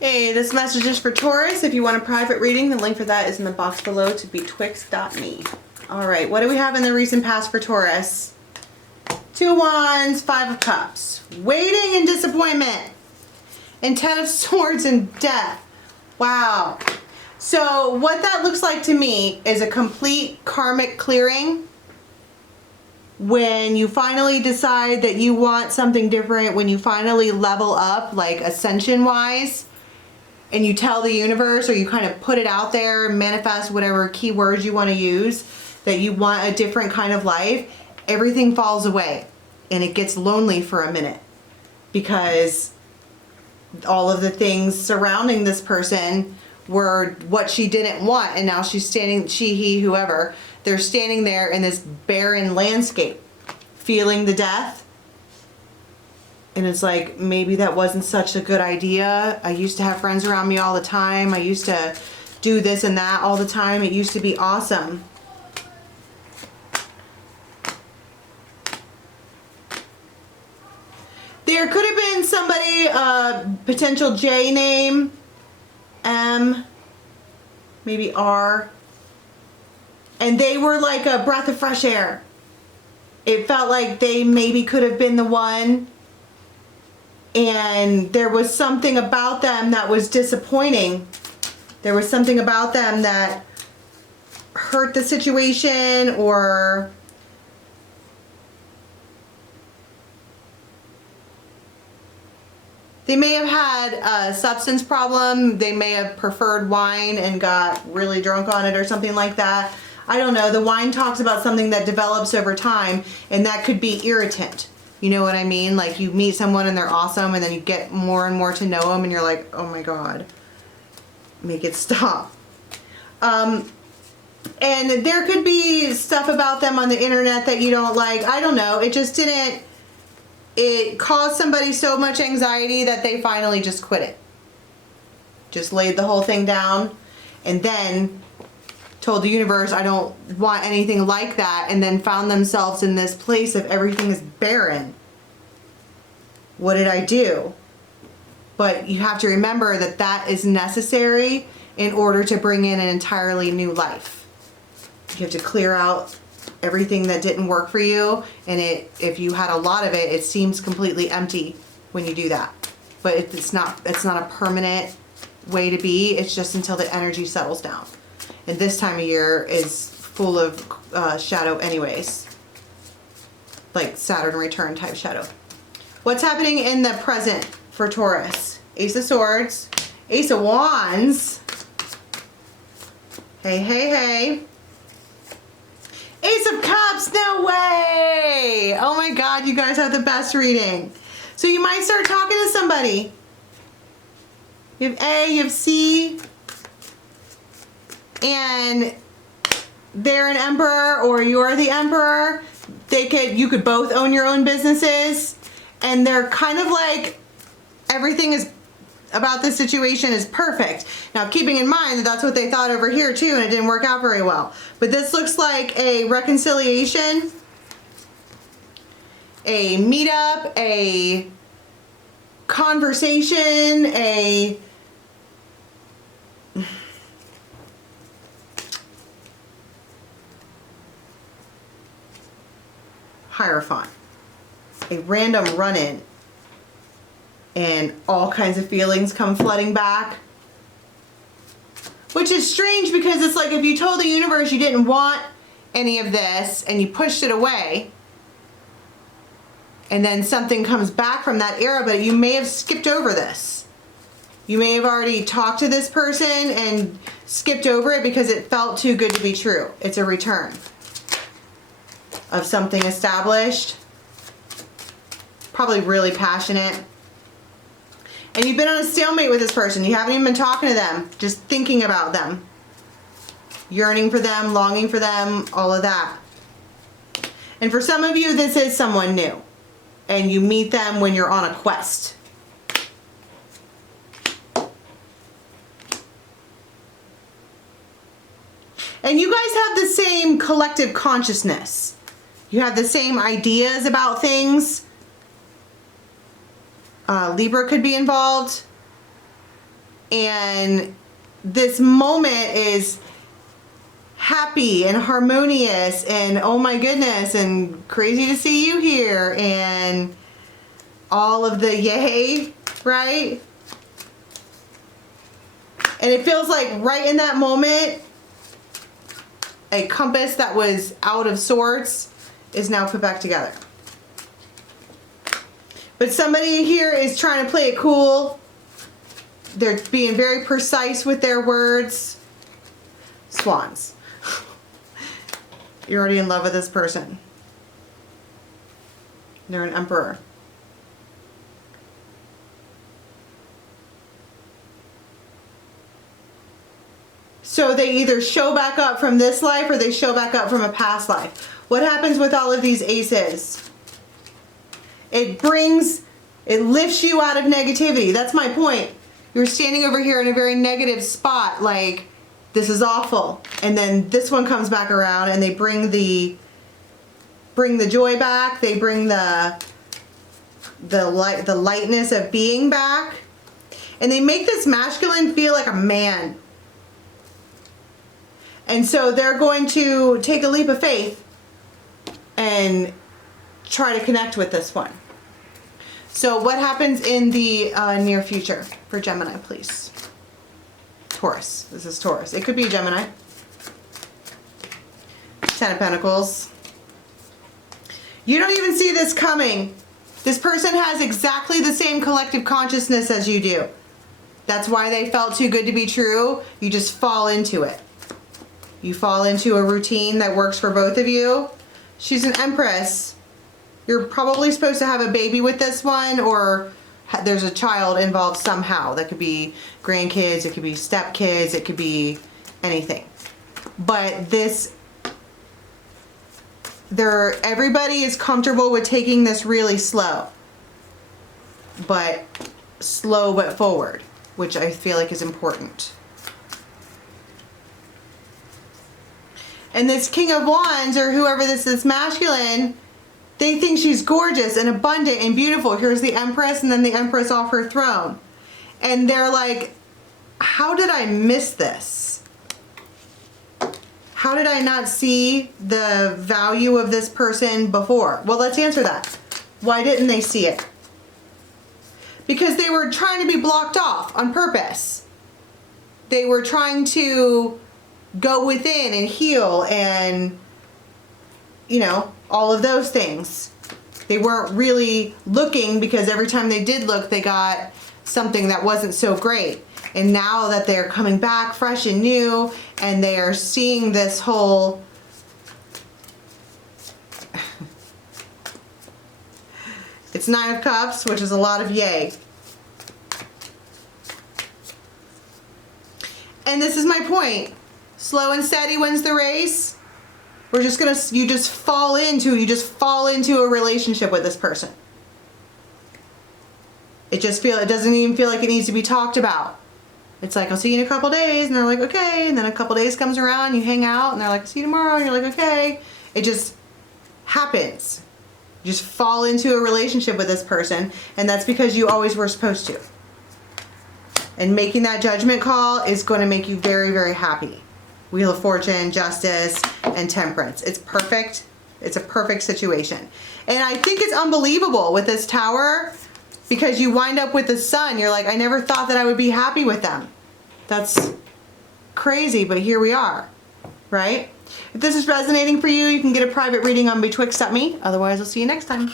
Hey, this message is for Taurus. If you want a private reading, the link for that is in the box below to betwixt.me. Alright, what do we have in the recent past for Taurus? 2 of Wands, 5 of Cups. Waiting and disappointment. And 10 of Swords and death. Wow. So what that looks like to me is a complete karmic clearing. When you finally decide that you want something different, when you finally level up, like ascension-wise, and you tell the universe, or you kind of put it out there, manifest whatever keywords you want to use, that you want a different kind of life, everything falls away and it gets lonely for a minute because all of the things surrounding this person were what she didn't want, and now she's standing, she, he, whoever, they're standing there in this barren landscape feeling the death. And it's like, maybe that wasn't such a good idea. I used to have friends around me all the time. I used to do this and that all the time. It used to be awesome. There could have been somebody, potential J name, M, maybe R. And they were like a breath of fresh air. It felt like they maybe could have been the one. And there was something about them that was disappointing. There was something about them that hurt the situation, or they may have had a substance problem. They may have preferred wine and got really drunk on it or something like that. I don't know. The wine talks about something that develops over time, and that could be irritant. You know what I mean? Like, you meet someone and they're awesome, and then you get more and more to know them, and you're like, oh my God, make it stop. And there could be stuff about them on the internet that you don't like. I don't know. It just didn't, it caused somebody so much anxiety that they finally just quit it. Just laid the whole thing down, and then told the universe, I don't want anything like that, and then found themselves in this place of everything is barren. What did I do? But you have to remember that that is necessary in order to bring in an entirely new life. You have to clear out everything that didn't work for you, and if you had a lot of it, it seems completely empty when you do that. But it's not a permanent way to be. It's just until the energy settles down. And this time of year is full of shadow anyways. Like Saturn return type shadow. What's happening in the present for Taurus? Ace of Swords. Ace of Wands. Hey, hey, hey. Ace of Cups. No way. Oh my God, you guys have the best reading. So you might start talking to somebody. You have A, you have C. And they're an emperor, or you're the emperor. You could both own your own businesses, and they're kind of like, everything is about this situation is perfect. Now, keeping in mind that that's what they thought over here too, and it didn't work out very well. But this looks like a reconciliation, a meetup, a conversation, a Hierophant, a random run-in, and all kinds of feelings come flooding back, which is strange because it's like, if you told the universe you didn't want any of this and you pushed it away, and then something comes back from that era, but you may have skipped over this. You may have already talked to this person and skipped over it because it felt too good to be true. It's a return of something established, probably really passionate. And you've been on a stalemate with this person. You haven't even been talking to them, just thinking about them, yearning for them, longing for them, all of that. And for some of you, this is someone new, and you meet them when you're on a quest. And you guys have the same collective consciousness. You have the same ideas about things. Libra could be involved. And this moment is happy and harmonious and oh my goodness and crazy to see you here and all of the yay, right? And it feels like right in that moment, a compass that was out of sorts is now put back together. But somebody here is trying to play it cool. They're being very precise with their words. Swans. You're already in love with this person. They're an emperor. So they either show back up from this life or they show back up from a past life. What happens with all of these aces? It lifts you out of negativity. That's my point. You're standing over here in a very negative spot, like, this is awful. And then this one comes back around and they bring the joy back. They bring the lightness of being back. And they make this masculine feel like a man. And so they're going to take a leap of faith and try to connect with this one. So what happens in the near future for Gemini, please? Taurus. This is Taurus. It could be Gemini. 10 of Pentacles. You don't even see this coming. This person has exactly the same collective consciousness as you do. That's why they felt too good to be true. You just fall into it. You fall into a routine that works for both of you. She's an Empress. You're probably supposed to have a baby with this one, or there's a child involved somehow. That could be grandkids, it could be stepkids, it could be anything. But everybody is comfortable with taking this really slow but forward, which I feel like is important. And this King of Wands, or whoever this is masculine, they think she's gorgeous and abundant and beautiful. Here's the Empress and then the Empress off her throne. And they're like, how did I miss this? How did I not see the value of this person before? Well, let's answer that. Why didn't they see it? Because they were trying to be blocked off on purpose. They were trying to go within and heal and, you know, all of those things. They weren't really looking, because every time they did look, they got something that wasn't so great. And now that they're coming back fresh and new, and they are seeing this whole it's 9 of Cups, which is a lot of yay. And this is my point. Slow and steady wins the race. We're just gonna, you just fall into a relationship with this person. It doesn't even feel like it needs to be talked about. It's like, I'll see you in a couple days, and they're like, okay. And then a couple days comes around, you hang out, and they're like, see you tomorrow, and you're like, okay. It just happens. You just fall into a relationship with this person, and that's because you always were supposed to. And making that judgment call is going to make you very, very happy. Wheel of Fortune, Justice, and Temperance. It's perfect. It's a perfect situation. And I think it's unbelievable with this Tower, because you wind up with the Sun. You're like, I never thought that I would be happy with them. That's crazy, but here we are, right? If this is resonating for you, you can get a private reading on Betwixt.me. Otherwise, I'll see you next time.